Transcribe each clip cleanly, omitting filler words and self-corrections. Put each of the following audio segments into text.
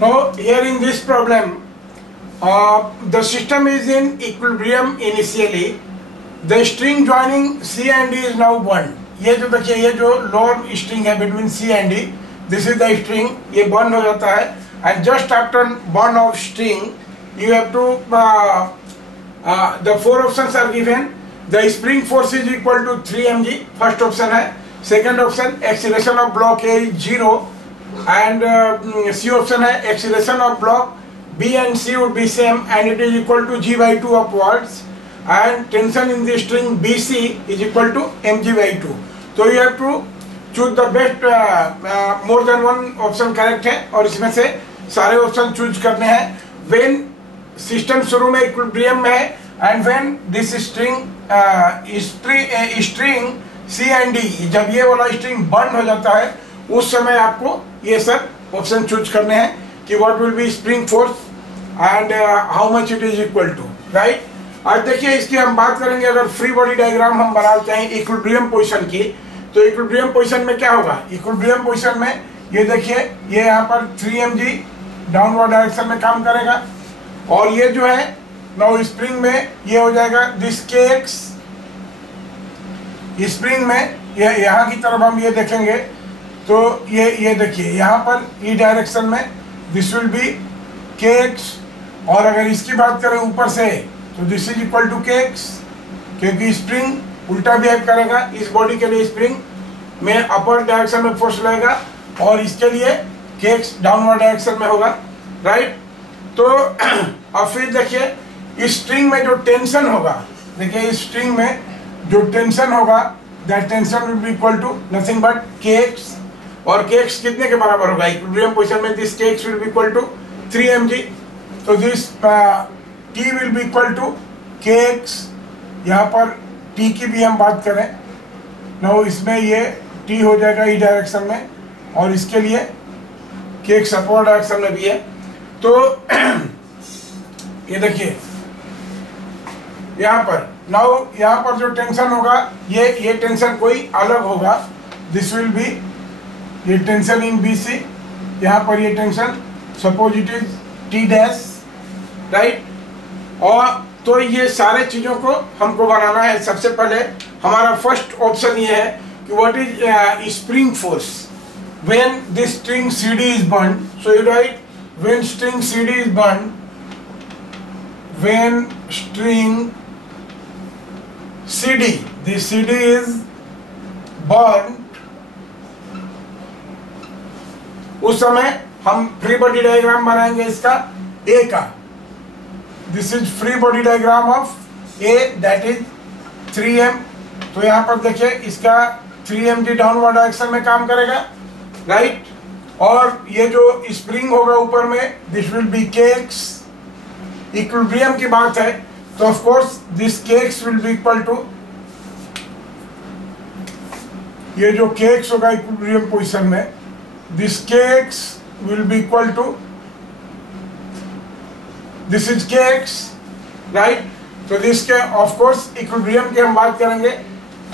Now here in this problem, the system is in equilibrium initially. The string joining C and D is now burned. ये जो देखिए ये जो lower string है between C and D, this is the string, ये burn हो जाता है. And just after burn of string, you have to the four options are given. The spring force is equal to 3 mg. First option है. Second option, acceleration of block A is 0. And C option है, acceleration of block B and C would be same and it is equal to G by 2 upwards. And tension in the string BC is equal to mg by 2. So you have to choose the best. More than one option correct है और इसमें से सारे option choose करने हैं. When system शुरू में equilibrium में है and when this string C and D, जब ये वाला स्ट्रिंग बर्न हो जाता है उस समय आपको ये सब ऑप्शन चूज करने हैं कि what will be spring force and how much it is equal to, right. आज देखिए इसकी हम बात करेंगे. अगर फ्री बॉडी डायग्राम हम बनाते हैं इक्विलिब्रियम पोजीशन की, तो इक्विलिब्रियम पोजीशन में क्या होगा. इक्विलिब्रियम पोजीशन में ये देखिए ये यहाँ पर 3 mg डाउनवर्ड डायरेक्शन में काम करेगा और ये जो है नाउ स्प्रिंग में ये हो जाएगा दिस kx. स्प्रिंग में ये यहाँ की तरफ हम ये देखेंगे तो ये देखिए यहाँ पर ई डायरेक्शन में दिस विल बी kx. और अगर इसकी बात करें ऊपर से तो this is equal to kx, क्योंकि स्प्रिंग उल्टा बिहेव करेगा. इस बॉडी के लिए स्प्रिंग में अपर डायरेक्शन में फोर्स लगेगा और इसके लिए kx डाउनवर्ड डायरेक्शन में होगा, राइट. तो अब फिर देखिए इस स्ट्रिंग में जो टेंशन होगा, देखिए इस स्ट्रिंग में जो टेंशन होगा that tension will be equal to nothing but kx. और kx कितने के बराबर होगा इक्विलिब्रियम पोजीशन में. This kx will be equal to 3 mg. तो this t will be equal to kx. यहाँ पर t की भी हम बात करें ना, इसमें ये t हो जाएगा ई डायरेक्शन में और इसके लिए kx अपवर्ड डायरेक्शन में भी है. तो ये देखिए यहाँ पर नाउ यहाँ पर जो टेंशन होगा ये टेंशन कोई अलग होगा. दिस विल बी ये टेंशन इन BC. यहाँ पर ये tension suppose it is T dash, right. और तो ये सारे चीज़ों को हमको बनाना है. सबसे पहले हमारा फर्स्ट ऑप्शन ये है कि what is spring force when this string CD is burn. So you right when string CD is burn, when string CD, the CD is burned, उस समय हम फ्री बॉडी डायग्राम बनाएंगे इसका A का. This is free body diagram of A, that is 3m. तो यहाँ पर देखिए इसका 3 mg डाउनवर्ड डायरेक्शन में काम करेगा, राइट. और ये जो स्प्रिंग होगा ऊपर में this will be kx. Equilibrium की बात है तो of course this kx will be equal to ये जो kx होगा इक्विलिब्रियम पोजीशन में, this kx will be equal to this is kx, right. तो दिस के ऑफ कोर्स इक्विलिब्रियम की हम बात करेंगे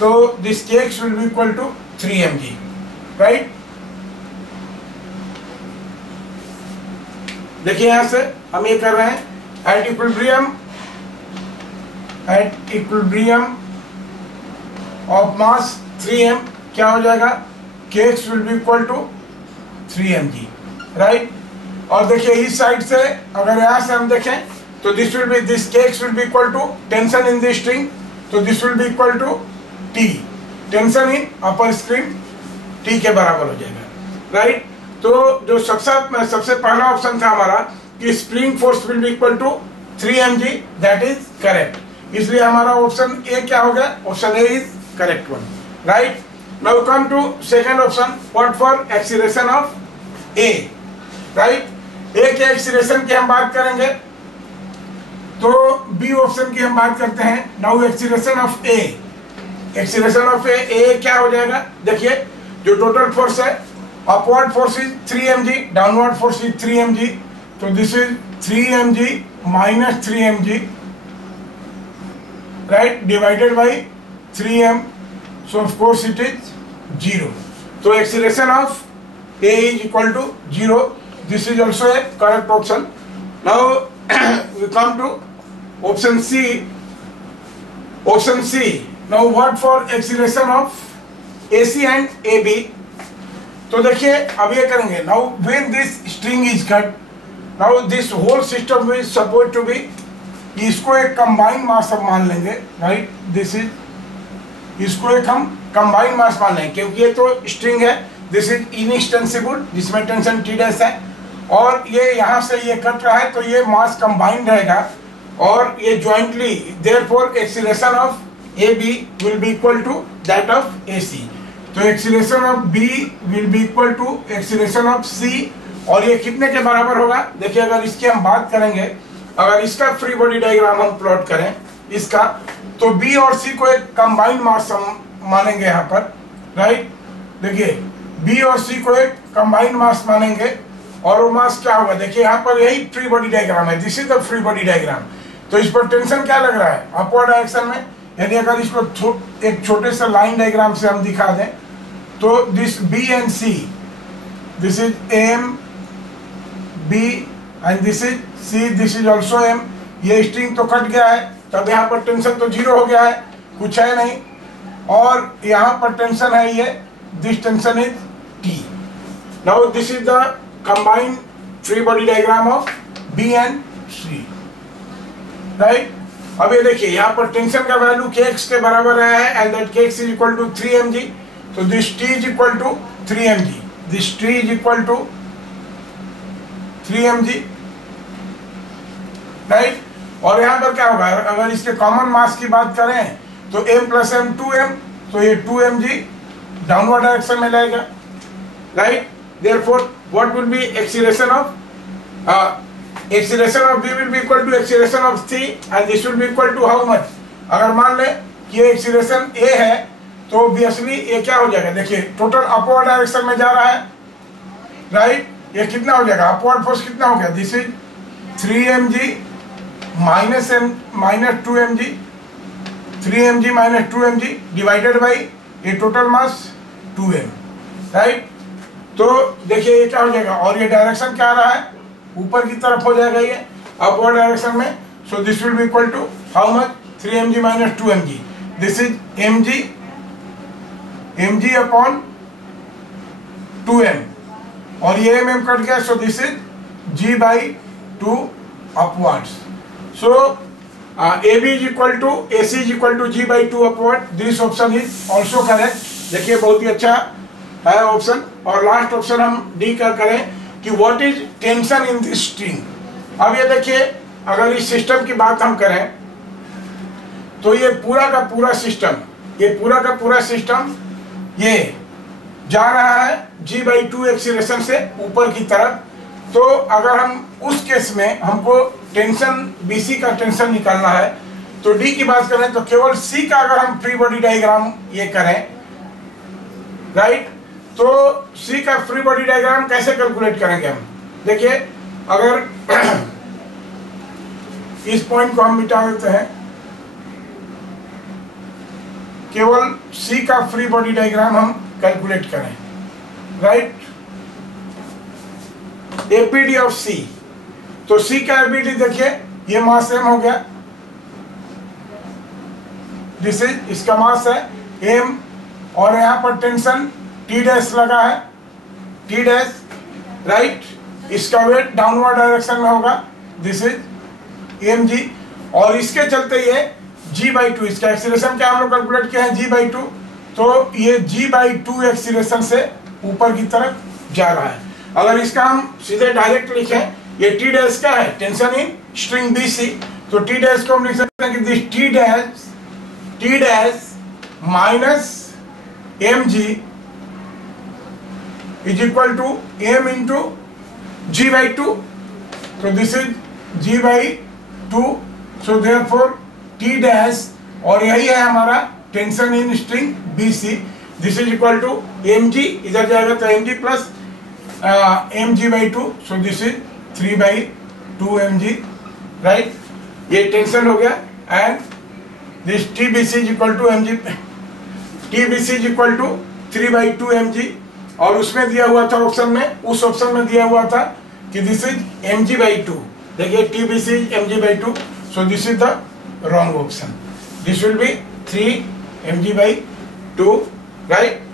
तो this kx will be equal to 3 mg, right. देखिए यहां से हम ये कर रहे हैं at equilibrium of mass 3m क्या हो जाएगा, kx will be equal to 3 mg, right. और देखिए इस साइड से अगर यहाँ से हम देखें तो this kx will be equal to tension in the string. तो this will be equal to t. Tension in upper string t के बराबर हो जाएगा, राइट. तो जो सबसे पहला ऑप्शन था हमारा कि spring force will be equal to 3 mg, that is correct. इसलिए हमारा ऑप्शन ए क्या हो गया, option A is correct one, right. Now come to second option, what for acceleration of A, right. A के acceleration की हम बात करेंगे तो बी ऑप्शन की हम बात करते हैं. Now acceleration of A, acceleration of A क्या हो जाएगा. देखिए जो टोटल फोर्स है, upward force is 3 mg, downward force is 3 mg. तो this is 3 mg minus 3 mg, right, divided by 3m. So of course it is 0. So acceleration of A is equal to 0. This is also a correct option. Now we come to option C. Option C. Now what for acceleration of AC and AB? तो देखिए अब ये करेंगे. Now when this string is cut, now this whole system is supposed to be, इसको एक combined मास हम मान लेंगे, राइट. दिस इज, इसको एक हम कंबाइंड मास मान लेंगे क्योंकि ये तो स्ट्रिंग है. दिस इज इनएक्सटेंसिबल जिसमें टेंशन टी डैश है और ये यहाँ से ये कट रहा है तो ये मास कंबाइंड रहेगा और ये jointly, therefore acceleration of A B will be equal to that of A C. तो acceleration of B will be equal to acceleration of C. और ये कितने के बराबर होगा? देखिए अगर इसकी हम बात करेंगे, अगर इसका फ्री बॉडी डायग्राम हम प्लॉट करें इसका, तो बी और सी को एक कंबाइंड मास हम मानेंगे यहाँ पर, राइट. देखिए बी और सी को एक कंबाइंड मास मानेंगे और वो मास क्या होगा? देखिए यहाँ पर यही फ्री बॉडी डायग्राम है. This is the free body diagram. तो इस पर टेंशन क्या लग रहा है? अपवर्ड डायरेक्शन में. यानी अगर इसको एक छोटे से लाइन डायग्राम से हम दिखा दें तो this B and C, this is M B and this is C, this is also M. ये स्ट्रिंग तो कट गया है तब यहाँ पर टेंशन तो जीरो हो गया है, कुछ है नहीं. और यहाँ पर टेंशन है ये, this tension is T. Now this is the combined free body diagram of B and C, right. अब ये देखिए यहाँ पर टेंशन का वैल्यू kx के बराबर है and that kx is equal to 3 mg. तो this t is equal to 3 mg, this t is equal to 3 mg, right. और यहाँ पर क्या होगा? अगर इसके कॉमन मास की बात करें तो m प्लस m 2m, तो ये 2 mg डाउनवर्ड डायरेक्शन में जाएगा, right. Therefore what will B acceleration of acceleration of B will be equal to acceleration of C and this will be equal to how much? अगर मान ले कि ये acceleration A है तो obviously ये क्या हो जाएगा? देखिए टोटल अपवर्ड डायरेक्शन में जा रहा है, राइट. ये कितना हो जाएगा? अपवर्ड फोर्स कितना हो गया? This is 3 mg minus 2 mg, 3 mg minus 2 mg divided by ये टोटल मास 2m, राइट. तो देखिए ये क्या हो जाएगा? और ये डायरेक्शन क्या आ रहा है? ऊपर की तरफ हो जाएगा ये अपवर्ड डायरेक्शन में. So this will be equal to how much? 3 mg minus 2 mg. This is mg upon 2m और ये mm कट गया. So this is g by 2 upwards. So AB is equal to AC is equal to g by 2 upward. This option is also correct. देखिए बहुत ही अच्छा है option. और last option हम D का करें कि what is tension in this string. अब ये देखिए अगर इस सिस्टम की बात हम करें तो ये पूरा का पूरा सिस्टम, ये पूरा का पूरा सिस्टम ये जा रहा है g बाई 2 एक्सीलरेशन से ऊपर की तरफ. तो अगर हम उस केस में हमको टेंशन BC का टेंशन निकालना है तो D की बात करें तो केवल C का अगर हम फ्री बॉडी डायग्राम ये करें, राइट. तो C का फ्री बॉडी डायग्राम कैसे कैलकुलेट करेंगे हम? देखिए अगर इस पॉइंट को हम मिटा देते हैं, केवल C का फ्री बॉडी डायग्राम हम कैलकुलेट करें, राइट. APD ऑफ C, तो C का APD देखिए ये मास m हो गया. दिस इज, इसका मास है m और यहाँ पर टेंशन T डैश लगा है, T डैश, राइट. इसका वेट डाउनवर्ड डायरेक्शन में होगा. दिस इज mg और इसके चलते ये g बाई 2, इसका एक्सीलरेशन क्या हम लोग कैलकुलेट किया है? g by 2. तो ये g बाई 2 एक्सीलरेशन से ऊपर की तरफ जा रहा है. अगर इसका हम सीधे डायरेक्ट लिखें, ये T डैश क्या है? Tension in string BC. तो T डैश को हम लिख सकते हैं कि this T dash minus mg is equal to m into g by 2. So this is g by 2. So therefore T dash और यही है हमारा tension in string BC. This is equal to mg, इधर जाएगा तो mg plus mg by 2. So this is 3 by 2 mg, right. ये tension हो गया and this TBC is equal to mg, TBC is equal to 3 by 2 mg. और उसमें दिया हुआ था ऑप्शन में, उस ऑप्शन में दिया हुआ था कि दिस इज mg/2. देखिए TBC is mg/2, so this is the wrong option. This will be 3 mg/2, right?